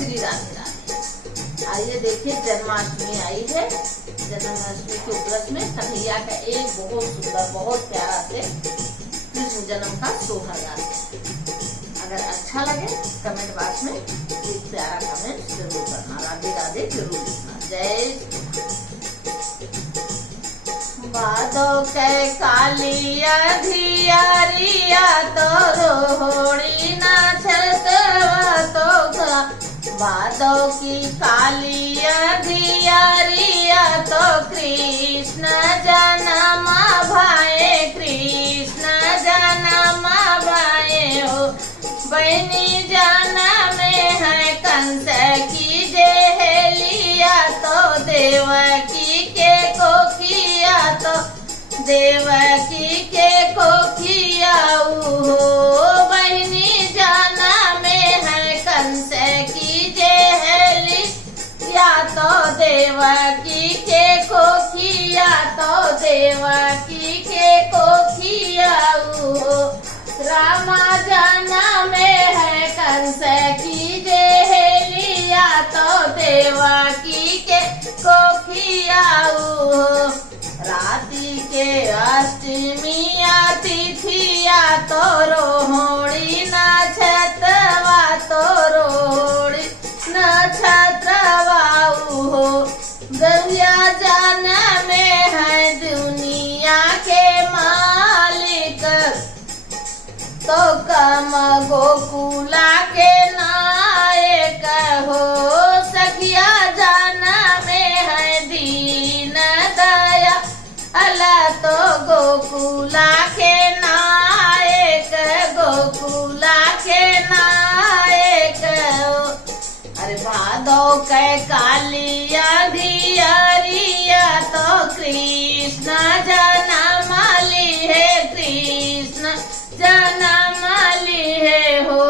श्री राधे राधे। आइए देखिए, जन्माष्टमी आई है। जन्माष्टमी के उपलक्ष्य में कन्हैया का एक बहुत सुंदर, बहुत प्यारा से कृष्ण जन्म का सोहर गाते हैं। अगर अच्छा लगे कमेंट बॉक्स में एक प्यारा कमेंट जरूर करना, राधे राधे जरूर लिखना। जय भादो के कालिया धियारिया तो रोहड़ी नाचतवा तो भादो की कालिया धियारिया तो कृष्ण जन्म भाए, कृष्ण जन्म भाए हो। बहनी जाना में है कंस की जेहलिया तो देवकी के कोखिया तो देवकी के कोखिया हो। बहनी जाना में है कंस की जेहलिया तो देवकी के कोखिया तो देवकी के कोखिया हो। रामा जाना में है कंस की जेहलिया तो देवकी के कोखिया हो। राती के अष्टमिया तिथिया तो रोहड़ी नक्षत्रवा तो रोहड़ी नक्षत्रवा हो। गौया जाना में है दुनिया के मालिक तो कम गोकुला के नायक हो। सखिया जाना में है दीन दया अला तो गोकुला के नायक, गोकुला के नायक हो। अरे भादो के कालिया धियारिया तो कृष्ण जन्म लिए, कृष्ण जन्म लिए हो।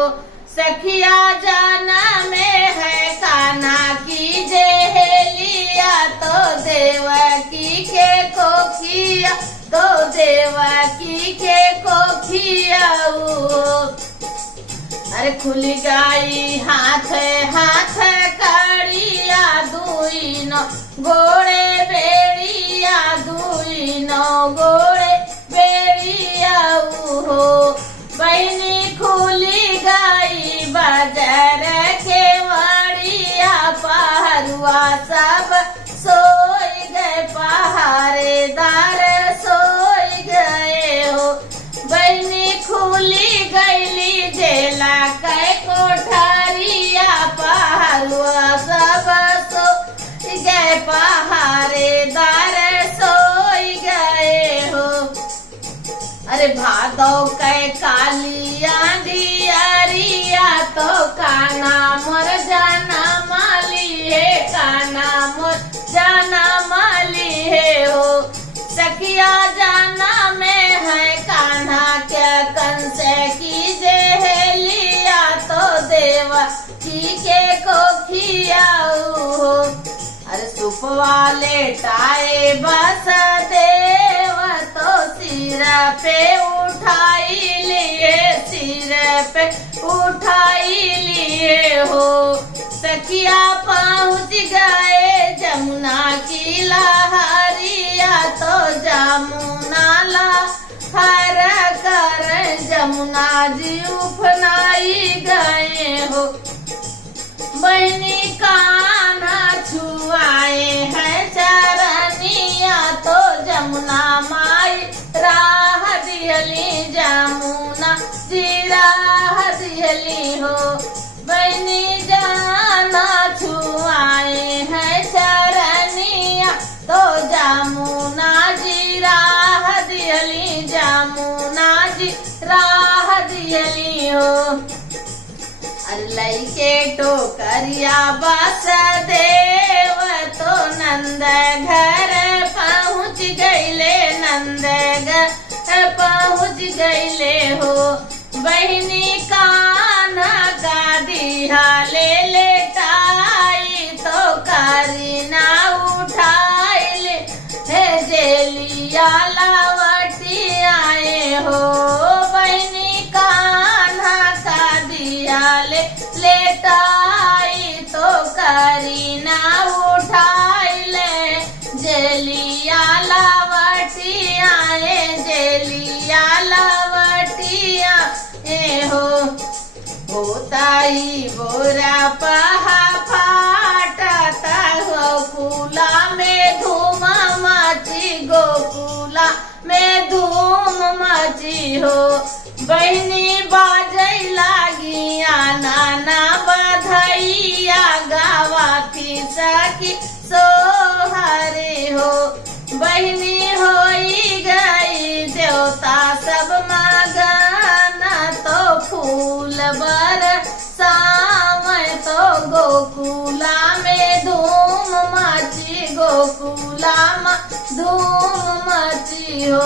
सखिया जाना में है कान्हा की जेहलिया तो देवकी के कोखिया तो देवकी के कोखिया हो। अरे खुल गई हाथ हाथ कड़िया दुई नो गोड़े बेड़िया, दुई नो गोड़े बेड़िया हो। बहनी खुली गई बाजार के वाड़िया पहरुआ सब सोई गए, पहरेदार सोई गए हो। बहनी खुली गईली जेला के कोठरिया पहरुआ सब सोई गए, पहरेदार सोई गए हो। अरे भादो के कालिया धियारिया तो काना मोर जाना माली है, काना मोर जाना माली है हो। सखिया जाना में है कान्हा क्या कंस की जेहलिया तो देवकी के कोखिया हो। अरे सुप वाले टाए बस देव तो सिर पे उठाई लिए, सिर पे उठाई लिए हो। सखिया पहुँच गए जमुना की लहरिया तो जमुना लहर कर जमुना जी उफनाई गए हो। बहनी कान्हा छुआए हैं चरनिया तो जमुना माई राह दिहली, जमुना जी राह दिहली हो। बहनी जाना छुआए हैं चरनिया तो जमुना जी राह दिहली, जमुना जी राह दिहली हो। अल्लाई के टोकरिया बस देव तो नंद घर पहुँच गईले, नंद घर पहुँच गईले हो। बहनी कान्हा का दिहा ले लेटाई तो कारी ना उठाई ले, जेलिया लावटी आए हो। बहनी कान्हा का दिया ले लेटाई बारी ना उठाइले जेलिया लावटिया जेलिया लावटिया हो होताई बोरा पहा फाटता गोकुला में धूम मची गोकुला में धूम मची हो बहनी बाजै लागिया नाना बधैया गावा की सखी सोहरे हो बहनी होई गई देवता सब मगना तो फूल बरसावे तो गोकुला में धूम मची गोकुला में धूम मची हो।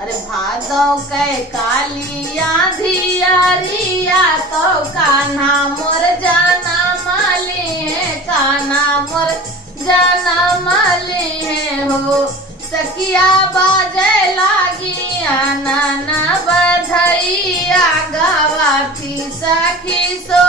अरे भादव कै कालिया धियारिया तो कान्हा मोर जाना माली है कान्हा मोर जाना माली है हो सखिया बाजे लागिया नाना बधैया गावा की सखी सो